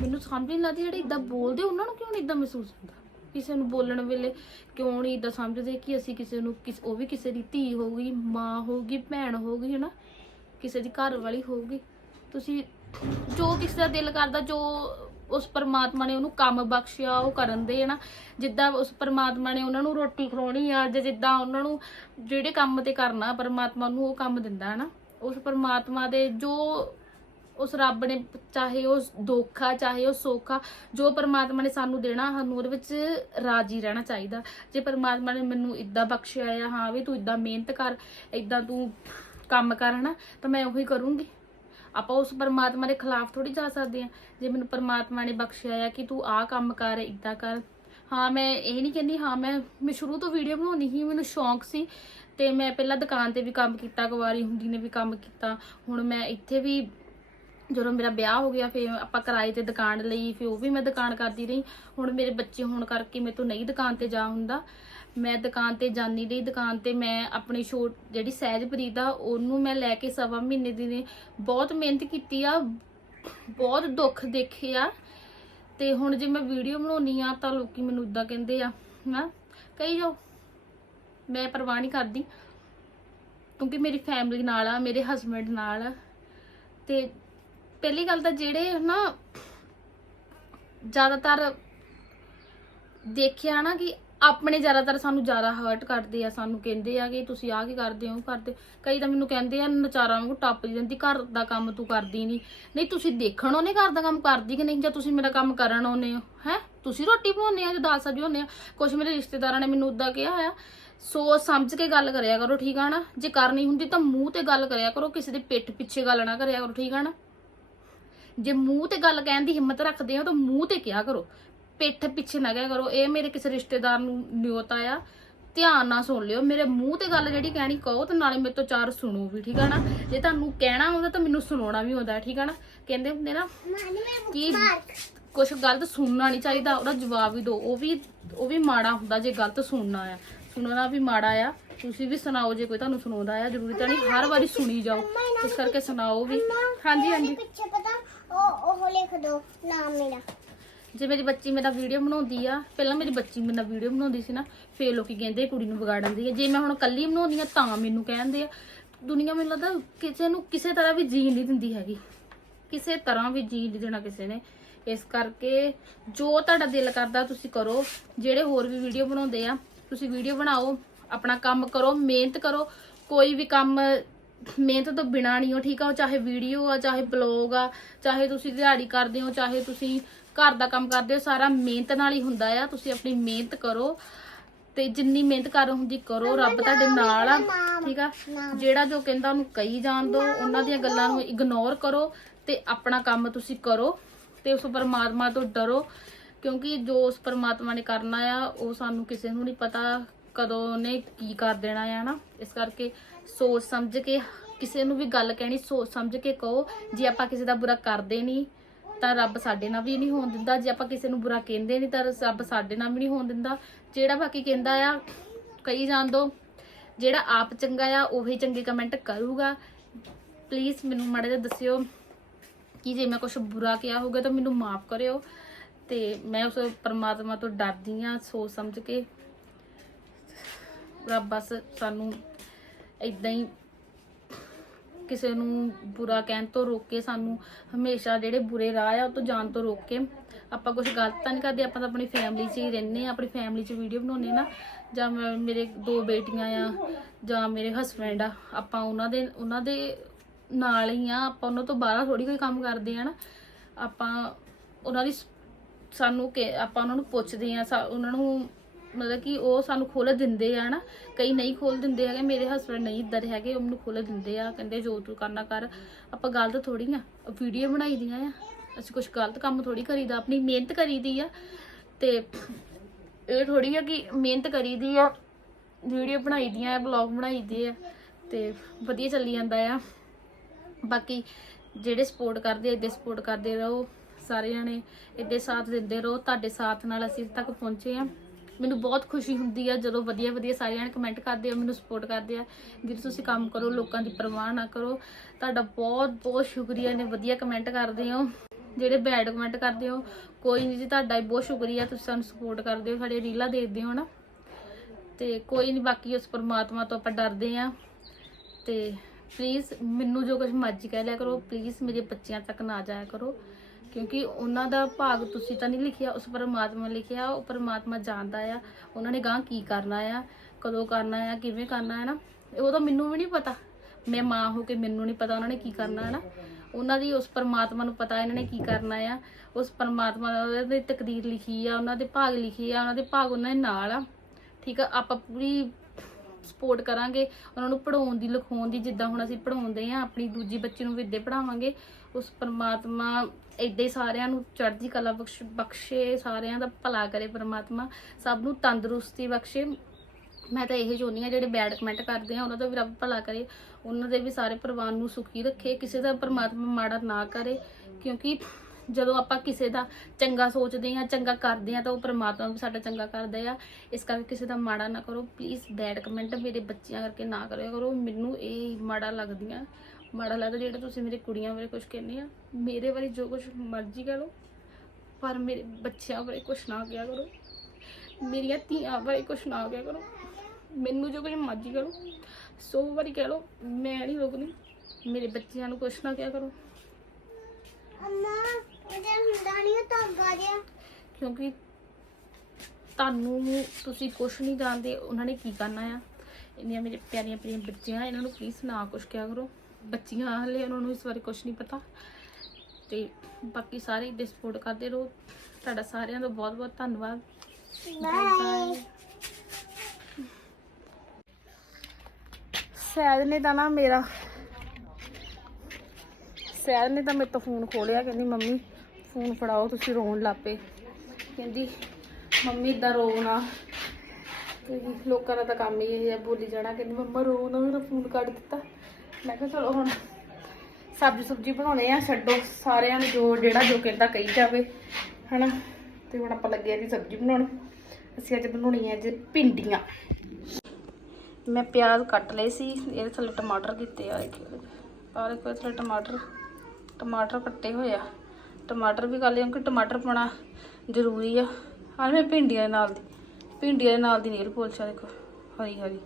ਮੈਨੂੰ ਸਮਝ ਨਹੀਂ ਲੱਗਦੀ ਜਿਹੜੇ ਇਦਾਂ ਬੋਲਦੇ, ਉਹਨਾਂ ਨੂੰ ਕਿਉਂ ਨਹੀਂ ਇਦਾਂ ਮਹਿਸੂਸ ਹੁੰਦਾ? ਕਿਸੇ ਨੂੰ ਬੋਲਣ ਵੇਲੇ ਕਿਉਂ ਨਹੀਂ ਇਦਾਂ ਸਮਝਦੇ ਕਿ ਅਸੀਂ ਕਿਸੇ ਨੂੰ ਕਿਸ, ਉਹ ਵੀ ਕਿਸੇ ਦੀ ਧੀ ਹੋਊਗੀ, ਮਾਂ ਹੋਊਗੀ, ਭੈਣ ਹੋਊਗੀ, ਹਨਾ? ਕਿਸੇ ਦੀ ਘਰ ਵਾਲੀ ਹੋਊਗੀ। ਤੁਸੀਂ ਜੋ ਕਿਸੇ ਦਾ ਦਿਲ ਕਰਦਾ, ਜੋ ਉਸ ਪਰਮਾਤਮਾ ਨੇ ਉਹਨੂੰ ਕੰਮ ਬਖਸ਼ਿਆ, ਉਹ ਕਰਨ ਦੇ ਨਾ ਜਿੱਦਾਂ ਉਸ ਪਰਮਾਤਮਾ ਨੇ ਉਹਨਾਂ ਨੂੰ ਰੋਟੀ ਖਵਾਉਣੀ ਆ, ਜਾਂ ਜਿੱਦਾਂ ਉਹਨਾਂ ਨੂੰ ਜਿਹੜੇ ਕੰਮ ਤੇ ਕਰਨਾ, ਪਰਮਾਤਮਾ ਨੂੰ ਉਹ ਕੰਮ ਦਿੰਦਾ ਹੈ ਨਾ ਉਸ ਪਰਮਾਤਮਾ ਦੇ ਜੋ ਉਸ ਰੱਬ ਨੇ, ਚਾਹੇ ਉਹ ਦੁੱਖ ਆ, ਚਾਹੇ ਉਹ ਸੁੱਖ ਜੋ ਪਰਮਾਤਮਾ ਨੇ ਸਾਨੂੰ ਦੇਣਾ, ਸਾਨੂੰ ਉਹਦੇ ਵਿੱਚ ਰਾਜੀ ਰਹਿਣਾ ਚਾਹੀਦਾ। ਜੇ ਪਰਮਾਤਮਾ ਨੇ ਮੈਨੂੰ ਇਦਾਂ ਬਖਸ਼ਿਆ ਆ, ਹਾਂ ਵੀ ਤੂੰ ਇਦਾਂ ਮਿਹਨਤ ਕਰ ਇਦਾਂ ਤੂੰ ਕੰਮ ਕਰ, ਹਨਾ, ਤਾਂ ਮੈਂ ਉਹੀ ਕਰੂੰਗੀ। ਆਪਾਂ ਉਸ ਪਰਮਾਤਮਾ ਦੇ ਖਿਲਾਫ ਥੋੜੀ ਜਾ ਸਕਦੇ ਆ ਜੇ ਮੈਨੂੰ ਪਰਮਾਤਮਾ ਨੇ ਬਖਸ਼ਿਆ ਆ ਕਿ ਤੂੰ ਆਹ ਕੰਮ ਕਰ ਇਦਾਂ ਕਰ। ਹਾਂ, ਮੈਂ ਇਹ ਨਹੀਂ ਕਹਿੰਦੀ, ਹਾਂ, ਮੈਂ ਮੈਂ ਸ਼ੁਰੂ ਤੋਂ ਵੀਡੀਓ ਬਣਾਉਂਦੀ ਸੀ, ਮੈਨੂੰ ਸ਼ੌਂਕ ਸੀ। ਤੇ ਮੈਂ ਪਹਿਲਾਂ ਦੁਕਾਨ ਤੇ ਵੀ ਕੰਮ ਕੀਤਾ, ਕੁਵਾਰੀ ਹੁੰਦੀ ਨੇ ਵੀ ਕੰਮ ਕੀਤਾ। ਹੁਣ ਮੈਂ ਇੱਥੇ ਵੀ, ਜਦੋਂ ਮੇਰਾ ਵਿਆਹ ਹੋ ਗਿਆ, ਫਿਰ ਆਪਾਂ ਕਿਰਾਏ ਤੇ ਦੁਕਾਨ ਲਈ, ਫਿਰ ਉਹ ਵੀ ਮੈਂ ਦੁਕਾਨ ਕਰਦੀ ਰਹੀ। ਹੁਣ ਮੇਰੇ ਬੱਚੇ ਹੋਣ ਕਰਕੇ ਮੇਰੇ ਤੋਂ ਨਹੀਂ ਦੁਕਾਨ ਤੇ ਜਾ ਹੁੰਦਾ। ਮੈਂ ਦੁਕਾਨ ਤੇ ਜਾਂਦੀ ਰਹੀ, ਦੁਕਾਨ ਤੇ ਮੈਂ ਆਪਣੀ ਛੋਟ, ਜਿਹੜੀ ਸਹਿਜਪ੍ਰੀਤ ਆ, ਉਹਨੂੰ ਮੈਂ ਲੈ ਕੇ ਸਵਾ ਮਹੀਨੇ ਦੀ ਨੇ, ਬਹੁਤ ਮਿਹਨਤ ਕੀਤੀ ਆ, ਬਹੁਤ ਦੁੱਖ ਦੇਖੇ ਆ, ਤੇ ਹੁਣ ਜੇ ਮੈਂ ਵੀਡੀਓ ਬਣਾਉਣੀ ਆ, ਤਾਂ ਲੋਕੀ ਮੈਨੂੰ ਇਦਾਂ ਕਹਿੰਦੇ ਆ ਨਾ ਕਹੀ ਜਾਓ, ਮੈਂ ਪਰਵਾਹ ਨਹੀਂ ਕਰਦੀ, ਕਿਉਂਕਿ ਮੇਰੀ ਫੈਮਿਲੀ ਨਾਲ ਆ, ਮੇਰੇ ਹਸਬੰਡ ਨਾਲ ਆ, ਤੇ ਪਹਿਲੀ ਗੱਲ ਤਾਂ ਜਿਹੜੇ ਨਾ ਜ਼ਿਆਦਾਤਰ ਦੇਖਿਆ ਨਾ ਕਿ ਆਪਣੇ ਜ਼ਿਆਦਾਤਰ ਸਾਨੂੰ ਜ਼ਿਆਦਾ ਹਰਟ ਕਰਦੇ ਆ, ਸਾਨੂੰ ਕਹਿੰਦੇ ਆ ਕਿ ਤੁਸੀਂ ਆਹ ਕੀ ਕਰਦੇ ਹੋ, ਕਰਦੇ ਕਈ ਤਾਂ ਮੈਨੂੰ ਕਹਿੰਦੇ ਆ, ਨਚਾਰਾਂ ਨੂੰ ਟੱਪ ਜਾਂਦੀ, ਘਰ ਦਾ ਕੰਮ ਤੂੰ ਕਰਦੀ ਨਹੀਂ ਨਹੀਂ, ਤੁਸੀਂ ਦੇਖਣ ਉਹਨੇ ਘਰ ਦਾ ਕੰਮ ਕਰਦੀ ਕਿ ਨਹੀਂ, ਜਾਂ ਤੁਸੀਂ ਮੇਰਾ ਕੰਮ ਕਰਨ ਆਉਂਦੇ ਹੋ? ਹੈ? ਤੁਸੀਂ ਰੋਟੀ ਬਣਾਉਂਦੇ ਆ ਜਾਂ ਦਾਲ ਸਬਜ਼ੀ ਬਣਾਉਂਦੇ ਆ ਕੁਝ ਮੇਰੇ ਰਿਸ਼ਤੇਦਾਰਾਂ ਨੇ ਮੈਨੂੰ ਉਦਾਂ ਕਿਹਾ ਆ ਸੋਚ ਸਮਝ ਕੇ ਗੱਲ ਕਰਿਆ ਕਰੋ, ਠੀਕ ਆ ਨਾ? ਜੇ ਕਰਨੀ ਹੁੰਦੀ ਤਾਂ ਮੂੰਹ ਤੇ ਗੱਲ ਕਰਿਆ ਕਰੋ, ਕਿਸੇ ਦੇ ਪਿੱਠ ਪਿੱਛੇ ਗੱਲ ਨਾ ਕਰਿਆ ਕਰੋ, ਠੀਕ ਆ ਨਾ? ਜੇ ਮੂੰਹ ਤੇ ਗੱਲ ਕਹਿਣ ਦੀ ਹਿੰਮਤ ਰੱਖਦੇ ਹੋ ਤਾਂ ਮੂੰਹ ਤੇ ਕਿਹਾ ਕਰੋ। ਪਿੱਠ ਪਿੱਛੇ ਨਾ ਕਿਹਾ ਕਰੋ। ਇਹ ਮੇਰੇ ਕਿਸੇ ਰਿਸ਼ਤੇਦਾਰ ਨੂੰ ਨਿਯੋਤਾ ਆ। ਧਿਆਨ ਨਾਲ ਸੁਣ ਲਿਓ। ਮੇਰੇ ਮੂੰਹ ਤੇ ਗੱਲ ਜਿਹੜੀ ਕਹਿਣੀ ਕਹੋ ਤੇ ਨਾਲੇ ਮੇਰੇ ਤੋਂ ਚਾਰ ਸੁਣੋ ਵੀ ਠੀਕ ਆ ਨਾ? ਜੇ ਤੁਹਾਨੂੰ ਕਹਿਣਾ ਆਉਂਦਾ ਤਾਂ ਮੈਨੂੰ ਸੁਣਾਉਣਾ ਵੀ ਆਉਂਦਾ ਠੀਕ ਆ ਨਾ? ਕਹਿੰਦੇ ਹੁੰਦੇ ਨਾ ਕਿ ਕੁਝ ਗਲਤ ਸੁਣਨਾ ਨਹੀਂ ਚਾਹੀਦਾ ਉਹਦਾ ਜਵਾਬ ਵੀ ਦਿਓ ਉਹ ਵੀ ਉਹ ਵੀ ਮਾੜਾ ਹੁੰਦਾ ਜੇ ਗਲਤ ਸੁਣਨਾ ਆ। ਸੁਣਨਾ ਵੀ ਮਾੜਾ ਆ। ਤੁਸੀਂ ਵੀ ਸੁਣਾਓ ਜੇ ਕੋਈ ਤੁਹਾਨੂੰ ਸੁਣਾਉਂਦਾ ਆ ਜ਼ਰੂਰੀ ਤਾਂ ਨਹੀਂ ਹਰ ਵਾਰੀ ਸੁਣੀ ਜਾਓ। ਇਸ ਕਰਕੇ ਸੁਣਾਓ ਵੀ। ਹਾਂਜੀ ਹਾਂਜੀ। ਪਿੱਛੇ ਪਤਾ ਉਹ ਉਹ ਲਿਖ ਦੋ ਨਾਮ ਮੇਰਾ। ਜੇ ਮੇਰੀ ਬੱਚੀ ਮੇਰਾ ਵੀਡੀਓ ਬਣਾਉਂਦੀ ਆ, ਪਹਿਲਾਂ ਮੇਰੀ ਬੱਚੀ ਮੇਰਾ ਵੀਡੀਓ ਬਣਾਉਂਦੀ ਸੀ ਨਾ, ਫੇਰ ਲੋਕੀ ਕਹਿੰਦੇ ਇਹ ਕੁੜੀ ਨੂੰ ਵਿਗਾੜਨ ਦੀ ਆ। ਜੇ ਮੈਂ ਹੁਣ ਕੱਲੀ ਬਣਾਉਂਦੀ ਆ, ਤਾਂ ਮੈਨੂੰ ਕਹਿੰਦੇ ਆ। ਦੁਨੀਆ ਮੈਨੂੰ ਲੱਗਦਾ ਕਿਸੇ ਨੂੰ ਕਿਸੇ ਤਰ੍ਹਾਂ ਵੀ ਜੀਣ ਨਹੀਂ ਦਿੰਦੀ ਹੈਗੀ। ਕਿਸੇ ਤਰ੍ਹਾਂ ਵੀ ਜੀਣ ਨਹੀਂ ਦੇਣਾ ਕਿਸੇ ਨੇ। ਇਸ ਕਰਕੇ ਜੋ ਤੁਹਾਡਾ ਦਿਲ ਕਰਦਾ ਤੁਸੀਂ ਕਰੋ। ਜਿਹੜੇ ਹੋਰ ਵੀ ਵੀਡੀਓ ਬਣਾਉਂਦੇ ਆ, ਤੁਸੀਂ ਵੀਡੀਓ ਬਣਾਓ, ਆਪਣਾ ਕੰਮ ਕਰੋ, ਮਿਹਨਤ ਕਰੋ। ਕੋਈ ਵੀ ਕੰਮ, ਮਿਹਨਤ ਤੋਂ ਬਿਨਾ ਨਹੀਂ ਹੋ, ਠੀਕ ਆ ਚਾਹੇ ਵੀਡੀਓ ਆ, ਚਾਹੇ ਬਲੌਗ ਆ, ਚਾਹੇ ਤੁਸੀਂ ਦਿਹਾੜੀ ਕਰਦੇ ਹੋ, ਚਾਹੇ ਤੁਸੀਂ ਘਰ ਦਾ ਕੰਮ ਕਰਦੇ ਹੋ ਸਾਰਾ ਮਿਹਨਤ ਨਾਲ ਹੀ ਹੁੰਦਾ ਆ ਤੁਸੀਂ ਆਪਣੀ ਮਿਹਨਤ ਕਰੋ ਤੇ ਜਿੰਨੀ ਮਿਹਨਤ ਕਰ ਹੁੰਦੀ ਕਰੋ ਰੱਬ ਤੁਹਾਡੇ ਨਾਲ ਆ ਠੀਕ ਆ? ਜਿਹੜਾ ਜੋ ਕਹਿੰਦਾ ਉਹਨੂੰ ਕਹੀ ਜਾਣ ਦਿਓ ਉਹਨਾਂ ਦੀਆਂ ਗੱਲਾਂ ਨੂੰ ਇਗਨੋਰ ਕਰੋ ਤੇ ਆਪਣਾ ਕੰਮ ਤੁਸੀਂ ਕਰੋ ਤੇ ਉਸ ਪਰਮਾਤਮਾ ਤੋਂ ਡਰੋ ਕਿਉਂਕਿ ਜੋ ਉਸ ਪਰਮਾਤਮਾ ਨੇ ਕਰਨਾ ਆ ਉਹ ਸਾਨੂੰ ਕਿਸੇ ਨੂੰ ਨਹੀਂ ਪਤਾ ਕਦੋਂ ਉਹਨੇ ਕੀ ਕਰ ਦੇਣਾ ਆ ਨਾ ਇਸ ਕਰਕੇ ਸੋਚ ਸਮਝ ਕੇ ਕਿਸੇ ਨੂੰ ਵੀ ਗੱਲ ਕਹਿਣੀ ਸੋਚ ਸਮਝ ਕੇ ਕਹੋ ਜੇ ਆਪਾਂ ਕਿਸੇ ਦਾ ਬੁਰਾ ਕਰਦੇ ਨਹੀਂ ਤਾਂ ਰੱਬ ਸਾਡੇ ਨਾਲ ਵੀ ਨਹੀਂ ਹੋਣ ਦਿੰਦਾ। ਜੇ ਆਪਾਂ ਕਿਸੇ ਨੂੰ ਬੁਰਾ ਕਹਿੰਦੇ ਨਹੀਂ ਤਾਂ ਰੱਬ ਸਾਡੇ ਨਾਲ ਵੀ ਨਹੀਂ ਹੋਣ ਦਿੰਦਾ। ਜਿਹੜਾ ਬਾਕੀ ਕਹਿੰਦਾ ਆ, ਕਹੀ ਜਾਣ ਦੋ। ਜਿਹੜਾ ਆਪ ਚੰਗਾ ਆ, ਉਹੀ ਚੰਗੇ ਕਮੈਂਟ ਕਰੂਗਾ। ਪਲੀਜ਼ ਮੈਨੂੰ ਮਾੜਾ ਜਿਹਾ ਦੱਸਿਓ ਕਿ ਜੇ ਮੈਂ ਕੁਝ ਬੁਰਾ ਕਿਹਾ ਹੋਊਗਾ ਤਾਂ ਮੈਨੂੰ ਮਾਫ ਕਰਿਓ। ਤੇ ਮੈਂ ਉਸ ਪਰਮਾਤਮਾ ਤੋਂ ਡਰਦੀ ਆ ਸੋਚ ਸਮਝ ਕੇ। ਰੱਬ ਬਸ ਸਾਨੂੰ ਇਦਾਂ ਹੀ ਕਿਸੇ ਨੂੰ ਬੁਰਾ ਕਹਿਣ ਤੋਂ ਰੋਕ ਕੇ ਸਾਨੂੰ ਹਮੇਸ਼ਾ ਜਿਹੜੇ ਬੁਰੇ ਰਾਹ ਆ ਉਹ ਤੋਂ ਜਾਣ ਤੋਂ ਰੋਕੇ ਆਪਾਂ ਕੁਝ ਗਲਤ ਤਾਂ ਨਹੀਂ ਕਰਦੇ, ਆਪਾਂ ਤਾਂ ਆਪਣੀ ਫੈਮਿਲੀ 'ਚ ਹੀ ਰਹਿੰਦੇ ਆ ਆਪਣੀ ਫੈਮਿਲੀ 'ਚ ਵੀਡੀਓ ਬਣਾਉਂਦੇ ਨਾ। ਜਾਂ ਮੈਂ- ਮੇਰੇ ਦੋ ਬੇਟੀਆਂ ਆ, ਜਾਂ ਮੇਰੇ ਹਸਬੰਡ ਆ, ਆਪਾਂ ਉਹਨਾਂ ਦੇ ਉਹਨਾਂ ਦੇ ਨਾਲ ਹੀ ਆ, ਆਪਾਂ ਉਹਨਾਂ ਤੋਂ ਬਾਹਰ ਥੋੜੀ ਕੋਈ ਕੰਮ ਕਰਦੇ ਆ ਨਾ। ਆਪਾਂ ਉਹਨਾਂ ਦੀ ਸਾਨੂੰ ਕਿ, ਆਪਾਂ ਉਹਨਾਂ ਨੂੰ ਪੁੱਛਦੇ ਆ ਸਾ- ਉਹਨਾਂ ਨੂੰ ਮਤਲਬ ਕਿ ਉਹ ਸਾਨੂੰ ਖੋਲ ਦਿੰਦੇ ਆ ਨਾ ਕਈ ਨਹੀਂ ਖੋਲ ਦਿੰਦੇ ਹੈਗੇ, ਮੇਰੇ ਹਸਬੰਡ ਨਹੀਂ ਇੱਧਰ ਹੈਗੇ ਉਹਨੂੰ ਮੈਨੂੰ ਖੋਲ ਦਿੰਦੇ ਆ, ਕਹਿੰਦੇ ਜੋ ਤੂੰ ਕਰਨਾ ਕਰ, ਆਪਾਂ ਗਲਤ ਥੋੜੀ ਆ ਵੀਡੀਓ ਬਣਾਈ ਦੀਆਂ ਆ, ਅਸੀਂ ਕੁਝ ਗਲਤ ਕੰਮ ਥੋੜੀ ਕਰੀਦਾ, ਆਪਣੀ ਮਿਹਨਤ ਕਰੀਦੀ ਆ, ਤੇ ਇਹ ਥੋੜੀ ਆ ਕਿ ਮਿਹਨਤ ਕਰੀਦੀ ਆ ਵੀਡੀਓ ਬਣਾਈ ਦੀਆਂ ਆ ਬਲੌਗ ਬਣਾਈਦੇ ਆ, ਤੇ ਵਧੀਆ ਚੱਲੀ ਜਾਂਦਾ ਆ, ਬਾਕੀ ਜਿਹੜੇ ਸਪੋਰਟ ਕਰਦੇ ਇੱਦੇ ਸਪੋਰਟ ਕਰਦੇ ਰਹੋ, ਸਾਰੇ ਜਣੇ, ਇੱਦੇ ਸਾਥ ਦਿੰਦੇ ਰਹੋ, ਤੁਹਾਡੇ ਸਾਥ ਨਾਲ ਅਸੀਂ ਤੱਕ ਪਹੁੰਚੇ ਆ। ਮੈਨੂੰ ਬਹੁਤ ਖੁਸ਼ੀ ਹੁੰਦੀ ਆ ਜਦੋਂ ਵਧੀਆ ਵਧੀਆ ਸਾਰਿਆਂ ਨੇ ਕਮੈਂਟ ਕਰਦੇ ਆ, ਮੈਨੂੰ ਸਪੋਰਟ ਕਰਦੇ ਆ। ਵੀਰ, ਤੁਸੀਂ ਕੰਮ ਕਰੋ, ਲੋਕਾਂ ਦੀ ਪਰਵਾਹ ਨਾ ਕਰੋ। ਤੁਹਾਡਾ ਬਹੁਤ ਬਹੁਤ ਸ਼ੁਕਰੀਆ ਨੇ ਵਧੀਆ ਕਮੈਂਟ ਕਰਦੇ ਹੋ। ਜਿਹੜੇ ਬੈਡ ਕਮੈਂਟ ਕਰਦੇ ਹੋ, ਕੋਈ ਨਹੀਂ ਜੀ, ਤੁਹਾਡਾ ਵੀ ਬਹੁਤ ਸ਼ੁਕਰੀਆ, ਤੁਸੀਂ ਸਾਨੂੰ ਸਪੋਰਟ ਕਰਦੇ ਹੋ, ਸਾਡੇ ਰੀਲਾਂ ਦੇਖਦੇ ਹੋ ਨਾ। ਤੇ ਕੋਈ ਨਹੀਂ ਬਾਕੀ ਉਸ ਪਰਮਾਤਮਾ ਤੋਂ ਆਪਾਂ ਡਰਦੇ ਆ। ਤੇ ਪਲੀਜ਼ ਮੈਨੂੰ ਜੋ ਕੁਝ ਮਰਜ਼ੀ ਕਹਿ ਲਿਆ ਕਰੋ ਪਲੀਜ਼ ਮੇਰੇ ਬੱਚਿਆਂ ਤੱਕ ਨਾ ਜਾਇਆ ਕਰੋ। ਕਿਉਂਕਿ ਉਹਨਾਂ ਦਾ ਭਾਗ ਤੁਸੀਂ ਤਾਂ ਨਹੀਂ ਲਿਖਿਆ, ਉਸ ਪਰਮਾਤਮਾ ਲਿਖਿਆ, ਉਹ ਪਰਮਾਤਮਾ ਜਾਣਦਾ ਆ, ਉਹਨਾਂ ਨੇ ਗਾਂ ਕੀ ਕਰਨਾ ਆ, ਕਦੋਂ ਕਰਨਾ ਆ, ਕਿਵੇਂ ਕਰਨਾ ਹੈ ਨਾ, ਉਹ ਤਾਂ ਮੈਨੂੰ ਵੀ ਨਹੀਂ ਪਤਾ। ਮੈਂ ਮਾਂ ਹੋ ਕੇ ਮੈਨੂੰ ਨਹੀਂ ਪਤਾ ਉਹਨਾਂ ਨੇ ਕੀ ਕਰਨਾ ਹੈ ਨਾ। ਉਹਨਾਂ ਦੀ ਉਸ ਪਰਮਾਤਮਾ ਨੂੰ ਪਤਾ ਇਹਨਾਂ ਨੇ ਕੀ ਕਰਨਾ ਆ। ਉਸ ਪਰਮਾਤਮਾ ਦੀ ਤਕਦੀਰ ਲਿਖੀ ਆ, ਉਹਨਾਂ ਦੇ ਭਾਗ ਲਿਖੇ ਆ, ਉਹਨਾਂ ਦੇ ਭਾਗ ਉਹਨਾਂ ਦੇ ਨਾਲ ਆ। ਠੀਕ ਆ, ਆਪਾਂ ਪੂਰੀ ਸਪੋਰਟ ਕਰਾਂਗੇ, ਉਹਨਾਂ ਨੂੰ ਪੜਾਉਣ ਦੀ, ਲਿਖਾਉਣ ਦੀ, ਜਿੱਦਾਂ ਹੁਣ ਅਸੀਂ ਪੜਾਉਂਦੇ ਆ, ਆਪਣੀ ਦੂਜੀ ਬੱਚੀ ਨੂੰ ਵੀ ਇੱਦਾਂ ਹੀ ਪੜਾਵਾਂਗੇ ਉਸ ਪਰਮਾਤਮਾ ਏਦਾਂ ਹੀ ਸਾਰਿਆਂ ਨੂੰ ਚੜ੍ਹਦੀ ਕਲਾ ਬਖਸ਼ ਬਖਸ਼ੇ, ਸਾਰਿਆਂ ਦਾ ਭਲਾ ਕਰੇ ਪਰਮਾਤਮਾ, ਸਭ ਨੂੰ ਤੰਦਰੁਸਤੀ ਬਖਸ਼ੇ। ਮੈਂ ਤਾਂ ਇਹ ਚਾਹੁੰਦੀ ਹਾਂ, ਜਿਹੜੇ ਬੈਡ ਕਮੈਂਟ ਕਰਦੇ ਆ, ਉਹਨਾਂ ਦਾ ਵੀ ਰੱਬ ਭਲਾ ਕਰੇ, ਉਹਨਾਂ ਦੇ ਵੀ ਸਾਰੇ ਪਰਿਵਾਰ ਨੂੰ ਸੁਖੀ ਰੱਖੇ, ਕਿਸੇ ਦਾ ਪਰਮਾਤਮਾ ਮਾੜਾ ਨਾ ਕਰੇ, ਕਿਉਂਕਿ ਜਦੋਂ ਆਪਾਂ ਕਿਸੇ ਦਾ ਚੰਗਾ ਸੋਚਦੇ ਆ ਚੰਗਾ ਕਰਦੇ ਆ ਤਾਂ ਉਹ ਪਰਮਾਤਮਾ ਵੀ ਸਾਡਾ ਚੰਗਾ ਕਰਦਾ ਆ। ਇਸ ਕਰਕੇ ਕਿਸੇ ਦਾ ਮਾੜਾ ਨਾ ਕਰੋ ਪਲੀਜ਼ ਬੈਡ ਕਮੈਂਟ ਮੇਰੇ ਬੱਚਿਆਂ ਕਰਕੇ ਨਾ ਕਰਿਆ ਕਰੋ, ਮੈਨੂੰ ਇਹ ਮਾੜਾ ਲੱਗਦੀਆਂ। ਮਾੜਾ ਲੱਗਦਾ ਜਿਹੜਾ ਤੁਸੀਂ ਮੇਰੇ ਕੁੜੀਆਂ ਬਾਰੇ ਕੁਝ ਕਹਿੰਦੇ ਆ। ਮੇਰੇ ਬਾਰੇ ਜੋ ਕੁਝ ਮਰਜ਼ੀ ਕਹਿ ਲਓ ਪਰ ਮੇਰੇ ਬੱਚਿਆਂ ਬਾਰੇ ਕੁਝ ਨਾ ਕਿਹਾ ਕਰੋ। ਮੇਰੀਆਂ ਧੀਆਂ ਬਾਰੇ ਕੁਝ ਨਾ ਕਿਹਾ ਕਰੋ। ਮੈਨੂੰ ਜੋ ਕੁਝ ਮਰਜ਼ੀ ਕਰੋ ਸੌ ਵਾਰੀ ਕਹਿ ਲਓ ਮੈਂ ਨਹੀਂ ਰੁਕਦੀ। ਮੇਰੇ ਬੱਚਿਆਂ ਨੂੰ ਕੁਝ ਨਾ ਕਿਹਾ ਕਰੋ। ਅੰਮਾ ਇਹਦੇ ਹੁੰਦਾ ਨਹੀਂ ਧਾਗਾ ਜਿਹਾ ਕਿਉਂਕਿ ਤੁਹਾਨੂੰ ਤੁਸੀਂ ਕੁਝ ਨਹੀਂ ਜਾਣਦੇ ਉਹਨਾਂ ਨੇ ਕੀ ਕਰਨਾ ਆ? ਇੰਨੀਆਂ ਮੇਰੇ ਪਿਆਰੀਆਂ ਪਿਆਰੀਆਂ ਬੱਚੀਆਂ ਇਹਨਾਂ ਨੂੰ ਪਲੀਜ਼ ਨਾ ਕੁਝ ਕਿਹਾ ਕਰੋ। ਬੱਚੀਆਂ ਹਲੇ ਉਹਨਾਂ ਨੂੰ ਇਸ ਬਾਰੇ ਕੁਝ ਨਹੀਂ ਪਤਾ। ਤੇ ਬਾਕੀ ਸਾਰੇ ਇੱਦਾਂ ਸਪੋਰਟ ਕਰਦੇ ਰਹੋ। ਤੁਹਾਡਾ ਸਾਰਿਆਂ ਦਾ ਬਹੁਤ ਬਹੁਤ ਧੰਨਵਾਦ। ਬਾਏ ਸੈਦ ਨੇ ਤਾਂ ਨਾ ਮੇਰਾ ਸੈਦ ਨੇ ਤਾਂ ਮੇਰੇ ਤੋਂ ਫੋਨ ਖੋਲਿਆ ਕਹਿੰਦੀ ਮੰਮੀ ਫੋਨ ਫੜਾਓ ਤੁਸੀਂ ਰੋਣ ਲੱਪੇ ਕਹਿੰਦੀ ਮੰਮੀ ਇਦਾਂ ਰੋਣਾ ਤੇ ਲੋਕਾਂ ਦਾ ਤਾਂ ਕੰਮ ਹੀ ਇਹ ਹੈ ਬੋਲੀ ਜਾਣਾ। ਕਹਿੰਦੀ ਮੰਮਾ ਰੋ ਨਾ ਮੇਰਾ ਫੋਨ ਕੱਢ ਦਿੱਤਾ। ਮੈਂ ਕਿਹਾ ਚਲੋ ਹੁਣ ਸਬਜ਼ੀ ਸੁਬਜੀ ਬਣਾਉਣੇ ਆ, ਛੱਡੋ ਸਾਰਿਆਂ ਨੂੰ ਜੋ, ਜਿਹੜਾ ਜੋ ਕਹਿੰਦਾ ਕਹੀ ਜਾਵੇ, ਹਨਾ? ਤੇ ਹੁਣ ਆਪਾਂ ਲੱਗੇ ਆ ਜੀ ਸਬਜ਼ੀ ਬਣਾਉਣ। ਅਸੀਂ ਅੱਜ ਬਣਾਉਣੀ ਹੈ ਅੱਜ ਭਿੰਡੀਆਂ। ਮੈਂ ਪਿਆਜ਼ ਕੱਟ ਲਏ ਸੀ, ਇਹਦੇ ਥੱਲੇ ਟਮਾਟਰ ਕੀਤੇ ਆ ਦੇਖਿਓ ਆਹ ਥੱਲੇ ਟਮਾਟਰ ਟਮਾਟਰ ਕੱਟੇ ਹੋਏ ਆ। ਟਮਾਟਰ ਵੀ ਕਰ ਲਿਆ ਕਿਉਂਕਿ ਟਮਾਟਰ ਪਾਉਣਾ ਜ਼ਰੂਰੀ ਆ। ਹਾਂ ਮੈਂ ਭਿੰਡੀਆਂ ਦੇ ਨਾਲ ਦੀ, ਭਿੰਡੀਆਂ ਦੇ ਨਾਲ ਦੀ ਨੀਲ ਪੋਲਸ਼ਾ ਦੇਖੋ। ਹਰੀ ਹਰੀ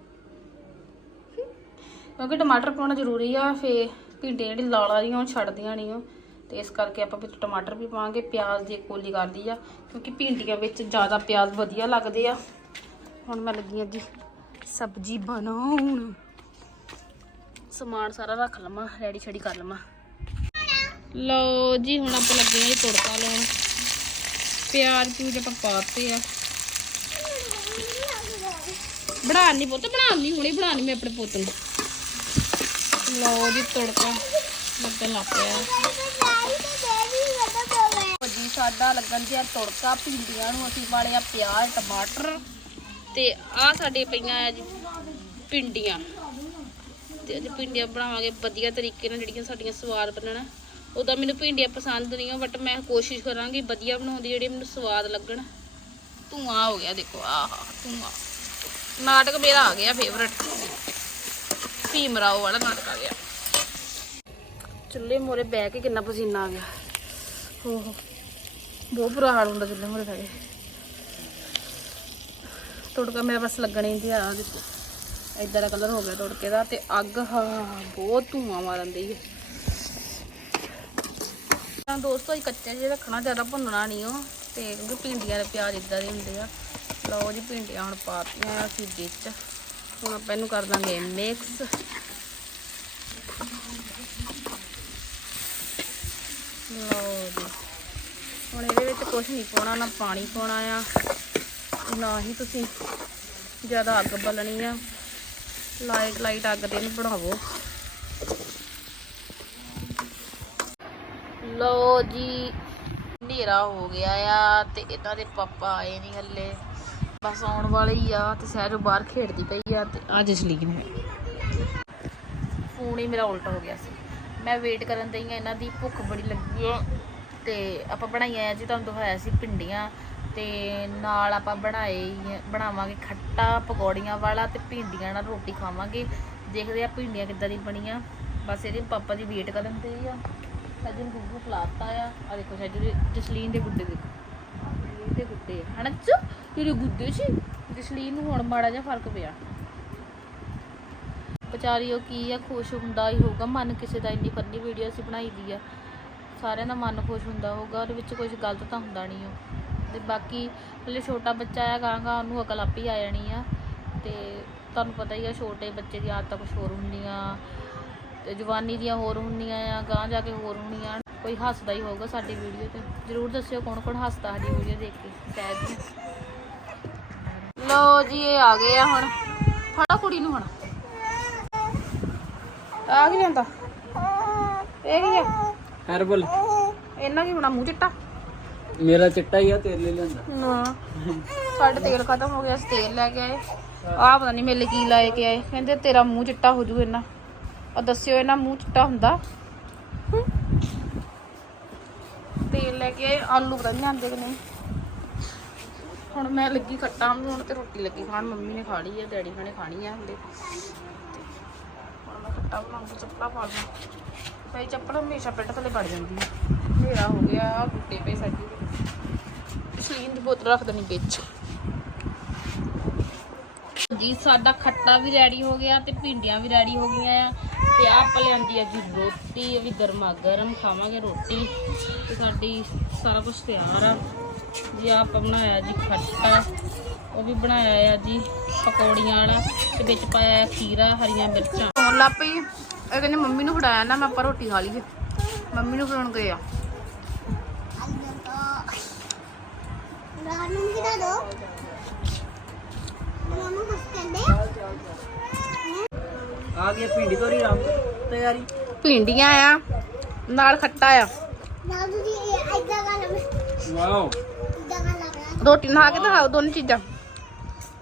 ਕਿਉਂਕਿ ਟਮਾਟਰ ਪਾਉਣਾ ਜ਼ਰੂਰੀ ਆ, ਫੇ ਭਿੰਡੀਆਂ ਜਿਹੜੀ ਲਾਲਾਂ ਦੀਆਂ ਉਹ ਛੱਡਦੀਆਂ ਨਹੀਂ ਉਹ। ਤੇ ਇਸ ਕਰਕੇ ਆਪਾਂ ਵਿੱਚ ਟਮਾਟਰ ਵੀ ਪਾਵਾਂਗੇ, ਪਿਆਜ਼ ਦੀ ਇੱਕ ਕੋਲੀ ਕਰਦੀ ਆ, ਕਿਉਂਕਿ ਭਿੰਡੀਆਂ ਵਿੱਚ ਜ਼ਿਆਦਾ ਪਿਆਜ਼ ਵਧੀਆ ਲੱਗਦੇ ਆ। ਹੁਣ ਮੈਂ ਲੱਗੀ ਆ ਜੀ ਸਬਜ਼ੀ ਬਣਾਉਣ। ਸਮਾਨ ਸਾਰਾ ਰੱਖ ਲਵਾਂ, ਰੈਡੀ ਛੜੀ ਕਰ ਲਵਾਂ। ਲਓ ਜੀ, ਹੁਣ ਆਪਾਂ ਲੱਗੇ ਆ ਜੀ ਤੜਕਾ ਲਾਉਣ। ਪਿਆਜ਼ ਪੂਜ ਆਪਾਂ ਪਾਤੇ ਆ। ਬਣਾ ਨਹੀਂ ਪੁੱਤ ਬਣਾ ਹੁਣੇ ਬਣਾ ਨਹੀਂ ਮੈਂ ਆਪਣੇ ਪੁੱਤ ਨੂੰ। ਲਓ ਜੀ ਤੜਕਾ। ਲੱਗਣ ਲੱਗ ਪਿਆ। ਜੀ ਸਾਡਾ ਲੱਗਣ ਦਿਆ ਤੜਕਾ ਭਿੰਡੀਆਂ ਨੂੰ ਅਸੀਂ ਵਾਲੇ ਆ ਪਿਆਜ਼, ਟਮਾਟਰ ਤੇ ਆ ਸਾਡੇ ਪਈਆਂ ਆ ਜੀ ਭਿੰਡੀਆਂ। ਤੇ ਅੱਜ ਭਿੰਡੀਆਂ ਬਣਾਵਾਂਗੇ ਵਧੀਆ ਤਰੀਕੇ ਨਾਲ ਜਿਹੜੀਆਂ ਸਾਡੀਆਂ ਸਵਾਦ ਬਣਨ। ਉਹਦਾ ਮੈਨੂੰ ਭਿੰਡੀਆਂ ਪਸੰਦ ਨਹੀਂ ਆ ਬਟ ਮੈਂ ਕੋਸ਼ਿਸ਼ ਕਰਾਂਗੀ ਵਧੀਆ ਬਣਾਉਣ ਦੀ ਜਿਹੜੀ ਮੈਨੂੰ ਸਵਾਦ ਲੱਗਣ। ਧੂਆਂ ਹੋ ਗਿਆ, ਦੇਖੋ, ਆਹਾ ਧੂਆਂ। ਨਾਟਕ ਮੇਰਾ ਆ ਗਿਆ ਫੇਵਰਟ ਭੀਮਰਾਓ ਵਾਲਾ ਨਾਟਕ ਆ ਗਿਆ। ਚੁੱਲ੍ਹੇ ਮੋਰੇ ਬਹਿ ਕੇ ਕਿੰਨਾ ਪਸੀਨਾ ਆ ਗਿਆ। ਓਹ, ਬਹੁਤ ਬੁਰਾ ਹਾਲ ਹੁੰਦਾ ਚੁੱਲ੍ਹੇ ਮੋਰੇ ਬਹਿ ਕੇ। ਤੜਕਾ ਮੇਰਾ ਬਸ ਲੱਗਣਾ ਹੀ ਆ ਦੇਖੋ। ਇਦਾਂ ਦਾ ਕਲਰ ਹੋ ਗਿਆ ਤੁੜਕੇ ਦਾ ਤੇ ਅੱਗ, ਹਾਂ ਬਹੁਤ ਧੂਆਂ ਮਾਰਨ ਦੀ ਹੈ ਤਾਂ ਦੋਸਤੋ ਇਹ ਕੱਚੇ ਜਿਹੇ ਰੱਖਣਾ, ਜ਼ਿਆਦਾ ਭੁੰਨਣਾ ਨਹੀਂ ਉਹ। ਤੇ ਕਿਉਂਕਿ ਭਿੰਡੀਆਂ ਦੇ ਪਿਆਜ਼ ਇਦਾਂ ਦੇ ਹੁੰਦੇ ਆ। ਲਓ ਜੀ, ਭਿੰਡੀਆਂ ਹੁਣ ਪਾਤੀਆਂ ਆ, ਅਸੀਂ ਚ ਹੁਣ ਆਪਾਂ ਇਹਨੂੰ ਕਰ ਦਾਂਗੇ ਮਿਕਸ ਲਓ ਜੀ। ਹੁਣ ਇਹਦੇ ਵਿੱਚ ਕੁਝ ਨਹੀਂ ਪਾਉਣਾ, ਨਾ ਪਾਣੀ ਪਾਉਣਾ ਆ। ਨਾ ਹੀ ਤੁਸੀਂ ਜ਼ਿਆਦਾ ਅੱਗ ਬਲਣੀ ਆ। ਲਾਈਟ ਲਾਈਟ ਅੱਗ ਤੇ ਇਹਨੂੰ ਬਣਾਵੋ। ਲਓ ਜੀ, ਹਨੇਰਾ ਹੋ ਗਿਆ ਆ ਤੇ ਇਹਨਾਂ ਦੇ ਪਾਪਾ ਆਏ ਨਹੀਂ ਹੱਲੇ। ਬਸ ਆਉਣ ਵਾਲੇ ਆ ਤੇ ਸਹਿਜੋ ਬਾਹਰ ਖੇਡਦੀ ਪਈ ਆ ਤੇ ਅੱਜ ਜਸਲੀਨ ਹੈ ਫੋਨ ਹੀ ਮੇਰਾ ਉਲਟ ਹੋ ਗਿਆ ਸੀ। ਮੈਂ ਵੇਟ ਕਰਨ ਦਈ ਆ, ਇਹਨਾਂ ਦੀ ਭੁੱਖ ਬੜੀ ਲੱਗੀ ਆ ਤੇ ਆਪਾਂ ਬਣਾਈਆਂ ਆ ਜੀ, ਤੁਹਾਨੂੰ ਦਿਖਾਇਆ ਸੀ ਭਿੰਡੀਆਂ ਤੇ ਨਾਲ ਆਪਾਂ ਬਣਾਏ ਬਣਾਵਾਂਗੇ ਖੱਟਾ, ਪਕੌੜੀਆਂ ਵਾਲਾ ਤੇ ਭਿੰਡੀਆਂ ਨਾਲ ਰੋਟੀ ਖਾਵਾਂਗੇ। ਦੇਖਦੇ ਆ ਭਿੰਡੀਆਂ ਕਿੱਦਾਂ ਦੀ ਬਣੀਆਂ। ਬਸ ਇਹਦੇ ਪਾਪਾ ਦੀ ਵੇਟ ਕਰਨ ਤੇ ਆ। ਸੱਜਣ ਗੁੱਗੂ ਖਲਾਤਾ ਆ। ਆ ਦੇਖੋ ਸੱਜਣ ਜਸਲੀਨ ਦੇ ਗੁੱਡੇ ਦੇਖੋ। ਦੇ ਗੁੱਡੇ ਹਨਾ ਚ ਤੇਰੇ ਗੁੱਡੇ ਸੀ? ਜਸਲੀਨ ਨੂੰ ਹੁਣ ਮਾੜਾ ਜਿਹਾ ਫ਼ਰਕ ਪਿਆ। ਵਿਚਾਰੀ ਉਹ ਕੀ ਆ, ਖੁਸ਼ ਹੁੰਦਾ ਹੀ ਹੋਊਗਾ। ਮਨ ਕਿਸੇ ਦਾ ਇੰਨੀ ਫੰਨੀ ਵੀਡੀਓ ਅਸੀਂ ਬਣਾਈ ਦੀ ਆ। ਸਾਰਿਆਂ ਦਾ ਮਨ ਖੁਸ਼ ਹੁੰਦਾ ਹੋਊਗਾ, ਉਹਦੇ ਵਿੱਚ ਕੁਝ ਗਲਤ ਤਾਂ ਹੁੰਦਾ ਨਹੀਂ ਉਹ। ਤੇ ਬਾਕੀ ਹਲੇ ਛੋਟਾ ਬੱਚਾ ਆ ਗਾਂਗਾ ਉਹਨੂੰ ਅਕਲ ਆਪੇ ਆ ਜਾਣੀ ਆ। ਤੇ ਤੁਹਾਨੂੰ ਪਤਾ ਹੀ ਆ, ਛੋਟੇ ਬੱਚੇ ਦੀ ਆਦਤਾਂ ਕੁਝ ਹੋਰ ਹੁੰਦੀਆਂ। ਤੇ ਜਵਾਨੀ ਦੀਆਂ ਹੋਰ ਹੁੰਦੀਆਂ ਆ ਗਾਂ ਜਾ ਕੇ ਹੋਰ ਹੁੰਦੀਆਂ। ਕੋਈ ਹੱਸਦਾ ਹੀ ਹੋਊਗਾ ਸਾਡੀ ਵੀਡੀਓ ਤੇ। ਜਰੂਰ ਦੱਸਿਓ ਕੌਣ ਕੌਣ ਹੱਸਦਾ ਸਾਡੀ ਵੀਡੀਓ ਦੇਖ ਕੇ, ਸ਼ਾਇਦ। ਲੋ ਜੀ ਇਹ ਆ ਗਏ ਆ ਹੁਣ। ਫੜਾ ਕੁੜੀ ਨੂੰ ਹੁਣ। ਆ ਕੀ ਲੈਂਦਾ ਇਹ ਕੀ ਆ? ਹਰਬਲ ਇਹਨਾਂ ਕੀ ਹੋਣਾ ਮੂੰਹ ਚਿੱਟਾ? ਮੇਰਾ ਚਿੱਟਾ ਹੀ ਆ ਤੇਰੇ ਲਈ ਲੈਂਦਾ ਨਾ। ਸਾਡੇ ਤੇਲ ਖਤਮ ਹੋ ਗਿਆ ਅਸੀਂ ਤੇਲ ਲੈ ਕੇ ਆਏ। ਆਹ ਪਤਾ ਨਹੀਂ ਮੇਲੇ ਕੀ ਲਾਏ ਕੇ ਆਏ। ਕਹਿੰਦੇ ਤੇਰਾ ਮੂੰਹ ਚਿੱਟਾ ਹੋ ਜੂ ਇਹਨਾਂ ਆ ਦੱਸਿਓ ਇਹਨਾਂ ਮੂੰਹ ਚਿੱਟਾ ਹੁੰਦਾ। ਤੇਲ ਲੈ ਕੇ ਆਏ ਆਲੂ ਪਤਾ ਨਹੀਂ ਆਂਦੇ ਕਿ ਨਹੀਂ। ਹੁਣ ਮੈਂ ਲੱਗੀ ਕੱਟਾਂ ਹੁਣ ਤੇ ਰੋਟੀ ਲੱਗੀ ਖਾਣ, ਮੰਮੀ ਨੇ ਖਾ ਲਈ ਹੈ ਡੈਡੀ ਨੇ ਖਾਣੀ ਆ ਹਲੇ। ਹੁਣ ਮੈਂ ਕੱਟਾ ਬਣਾਉਂਗੀ ਚੱਪਲਾਂ ਪਾ ਲਵਾਂ। ਭਾਈ ਚੱਪਲ ਹਮੇਸ਼ਾ ਪਿੱਠ ਥੱਲੇ ਵੜ ਜਾਂਦੀ ਹੈ ਹਨੇਰਾ ਹੋ ਗਿਆ ਆਹ ਪਏ ਸਾਡੀ। ਸਲੀਨ ਦੀ ਬੋਤਲ ਰੱਖ ਦੇਣੀ ਵਿੱਚ। ਜੀ, ਸਾਡਾ ਖੱਟਾ ਵੀ ਰੈਡੀ ਹੋ ਗਿਆ ਤੇ ਭਿੰਡੀਆਂ ਵੀ ਰੈਡੀ ਹੋ ਗਈਆਂ ਆ। ਤੇ ਆਹ ਆਪਾਂ ਲਿਆਂਦੀ ਆ ਜੀ ਰੋਟੀ, ਇਹ ਵੀ ਗਰਮਾ ਗਰਮ ਖਾਵਾਂਗੇ ਰੋਟੀ। ਤੇ ਸਾਡੀ ਸਾਰਾ ਕੁਝ ਤਿਆਰ ਆ। ਜੀ ਆਪਾਂ ਬਣਾਇਆ ਜੀ ਖੱਟਾ। ਉਹ ਵੀ ਬਣਾਇਆ ਆ ਜੀ ਪਕੌੜੀਆਂ ਵਾਲਾ ਤੇ ਵਿੱਚ ਪਾਇਆ ਖੀਰਾ ਹਰੀਆਂ ਮਿਰਚਾਂ। ਹੁਣ ਲੱਪੀ ਇਹ ਕਹਿੰਦੇ ਮੰਮੀ ਨੂੰ ਫੜਾਇਆ ਨਾ ਮੈਂ ਆਪਾਂ ਰੋਟੀ ਖਾ ਲਈਏ। ਮੰਮੀ ਨੂੰ ਫੜਾਉਣ ਗਏ ਆ। ਰਾਤ ਨੂੰ ਕਿਹਦਾ ਦੋ ਮਾਮੂ ਕੁਝ ਕਹਿੰਦੇ ਆ ਗਿਆ ਭਿੰਡੀ ਤੋਰੀ ਰਾਮ। ਤਿਆਰੀ। ਭਿੰਡੀਆਂ ਆ ਨਾਲ ਖੱਟਾ ਆ। ਨਾ ਤੁਸੀਂ ਇਹ ਵਾਓ। ਰੋਟੀ ਨਾਲ ਕੇ ਦਿਖਾਓ ਦੋਨੇ ਚੀਜ਼ਾਂ।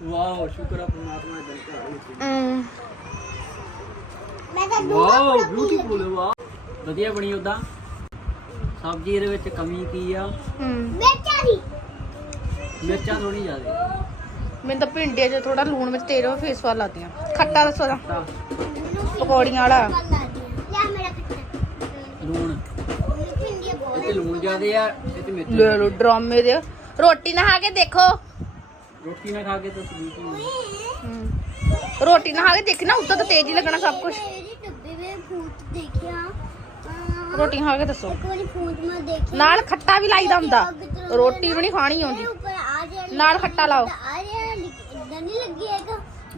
ਵਾਓ ਸ਼ੁਕਰ ਆ ਪਰਮਾਤਮਾ ਦੇ ਵਿੱਚ। ਮੈਂ ਤਾਂ ਵਾਓ ਬਿਊਟੀਫੁਲ ਵਾਓ। ਵਧੀਆ ਬਣੀ ਉਦਾਂ ਸਬਜ਼ੀ ਇਹਦੇ ਵਿੱਚ ਕਮੀ ਕੀ ਆ? ਹਮ। ਬੇਚਾ ਦੀ। ਮਿਰਚਾਂ ਥੋੜੀ ਜ਼ਿਆਦਾ। ਮੈਨੂੰ ਤਾਂ ਭਿੰਡੀਆਂ 'ਚ ਥੋੜਾ ਲੂਣ ਵਿੱਚ ਤੇਰੇ ਫੇਸ ਵਾਲ ਲੱਗਦੀਆਂ। ਖੱਟਾ ਦੱਸੋ ਦਾ ਪਕੌੜੀਆਂ ਵਾਲਾ। ਲਿਆ ਮੇਰਾ ਕੱਟਾ ਲੂਣ। ਤੇ ਲੂਣ ਜ਼ਿਆਦੇ ਆ ਇਹ ਤੇ ਮਿਰਚ ਲੈ ਲੋ ਡਰਾਮੇ ਦੇ ਰੋਟੀ ਨਾ ਖਾ ਕੇ ਦੇਖੋ। ਰੋਟੀ ਨਾ ਖਾ ਕੇ ਤਾਂ ਸਬਜ਼ੀ ਹਮ। ਰੋਟੀ ਨਾ ਖਾ ਕੇ ਦੇਖਣਾ ਉੱਤੋਂ ਤਾਂ ਤੇਜ਼ ਹੀ ਲੱਗਣਾ ਸਭ ਕੁਝ ਰੋਟੀ ਖਾ ਕੇ ਦੱਸੋ। ਇੱਕ ਵਾਰੀ ਭੂਤ ਮੈਂ ਦੇਖਿਆ। ਨਾਲ ਖੱਟਾ ਵੀ ਲਾਈਦਾ ਹੁੰਦਾ। ਰੋਟੀ ਵੀ ਨਹੀਂ ਖਾਣੀ ਆਉਂਦੀ। ਨਾਲ ਖੱਟਾ ਲਾਓ। ਨਹੀਂ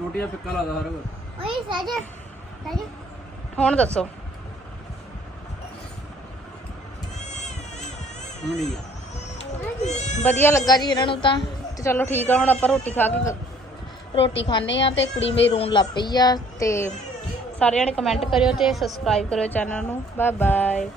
ਰੋਟੀ ਦਾ ਫਿੱਕਾ ਲੱਗਦਾ ਹਰ ਵਾਰ। ਓਏ ਸਹਿਜ ਸਹਿਜ। ਹੁਣ ਦੱਸੋ। ਹੁਣ ਆ। ਵਧੀਆ ਲੱਗਾ ਜੀ ਇਹਨਾਂ ਨੂੰ ਤਾਂ। ਤੇ ਚਲੋ ਠੀਕ ਆ, ਹੁਣ ਆਪਾਂ ਰੋਟੀ ਖਾ ਕੇ ਰੋਟੀ ਖਾਣੇ ਆ ਤੇ ਕੁੜੀ ਮੇਰੀ ਰੋਣ ਲੱਗ ਪਈ ਆ ਤੇ ਸਾਰਿਆਂ ਨੇ ਕਮੈਂਟ ਕਰਿਓ ਤੇ ਸਬਸਕ੍ਰਾਈਬ ਕਰਿਓ ਚੈਨਲ ਨੂੰ। Bye bye